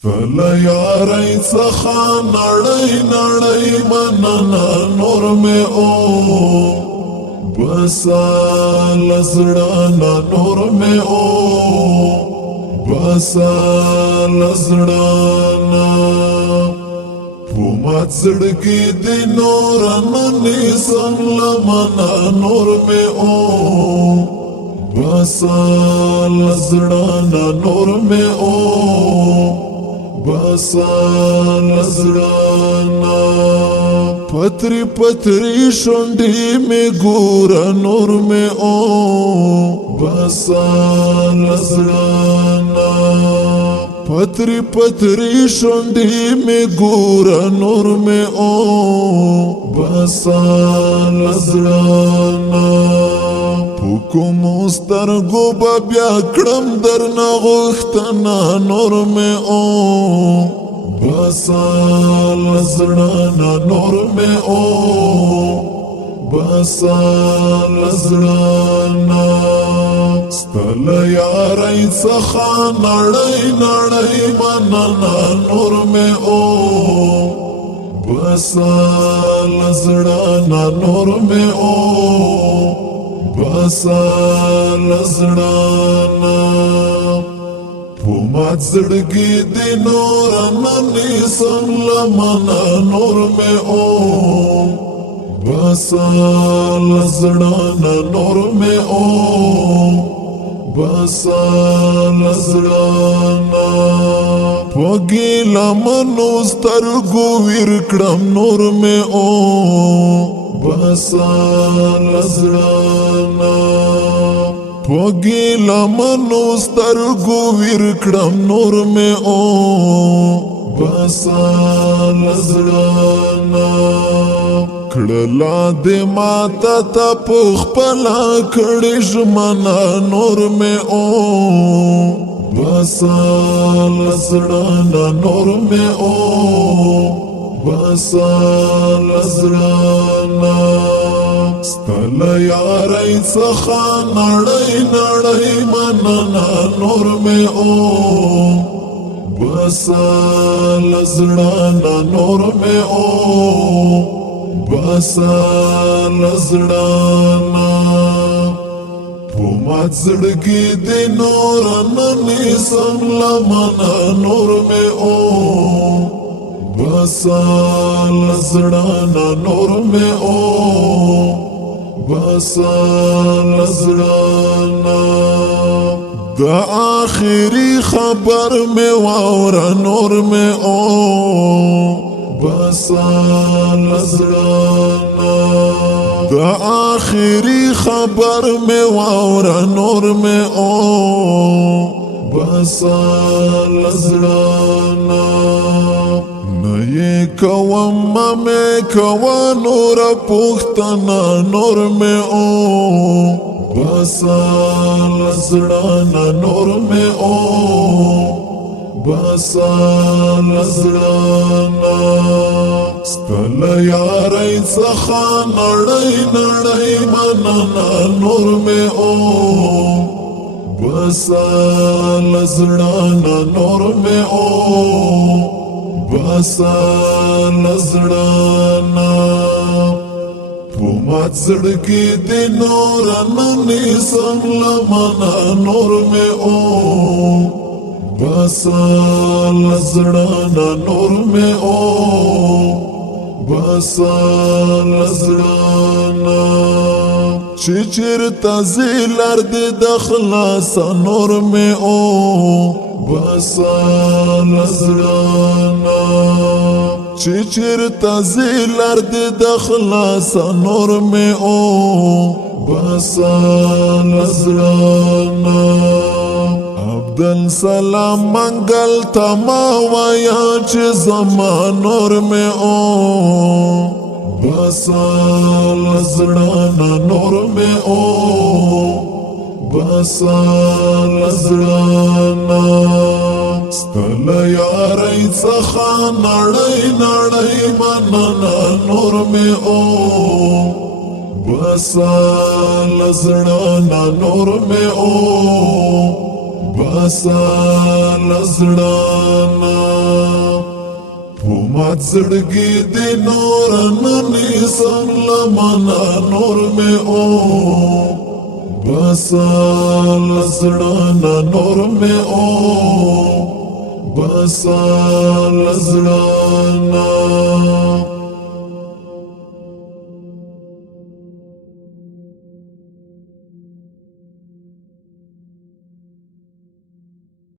ستل یاری څخه نړۍ نړۍ مننه نور مې او بسا لزړانا نور مې او بسا لزړانا پومات زړګي دې نور نني سم لمنا نور مې او بسا لزړانا نور مې او بسا لزړانا پتری پتری شونډې مې ګوره نور مې او بسا لزړانا پتری پتری شونډې مې ګوره نور مې او بسا لزړانا پوکم سترګو به بیا کړم درنه غوښتنه نور مې او بسا لزړانا نور مې او بسا لزړانا ستل یاری څخه نړۍ نړۍ مننه نور مې او بسا لزړانا نور مې او بسا لزړانا پومات زړګي دې نور نني سم لمنا نور مې او بسا لزړانا نور مې او بسا لزړانا پوګي لمنو سترګو ویر کړم نور مې او بسا لزړانا پوګي لمنو سترګو ویر کړم نور مې او بسا لزړانا کړلا دې ماته ته پخپلا کړې ژمنه نور مې او بسا لزړانا نور مې او بسا لزړانا ستل یاری څخه نړۍ نړۍ مننه نور مې او بسا لزړانا نور مې او بسا لزړانا پومات زړګي دې نور نني سم لمنا نور مې او بسا لزړانا نور مې او بسا لزړانا د آخري خبر مې واوره نور مې او بسا لزړانا د آخري خبر مې واوره نور مې او بسا لزړانا نه کوم مې کوا نور پوښتنه نور مې او بسا لزړانا نور مې او بسا لزړانا ستل یاری څخه نړۍ نړۍ مننه نور مې او بسا لزړانا نور مې او بسا لزړانا پومات زړګي دې نور نني سم لمنا نور مې او بسا لزړانا نور مې او بسا لزړانا چې چیرته زی لار دې د خلاص نور مې او بسا لزړانا چې چیرته زی لار دې د خلاص نور مې او بسا لزړانا عبدالسلام منګل تما وایا چې زما نور مې او بسا لزړانا نور مې او بسا لزړانا ستل یاری څخه نړۍ نړۍ مننه نور مې او بسا لزړانا نور مې او بسا لزړانا مات زړګي دې نور نني سم لمنا نور مې او بس لزړانا نور مې او بس لزړانا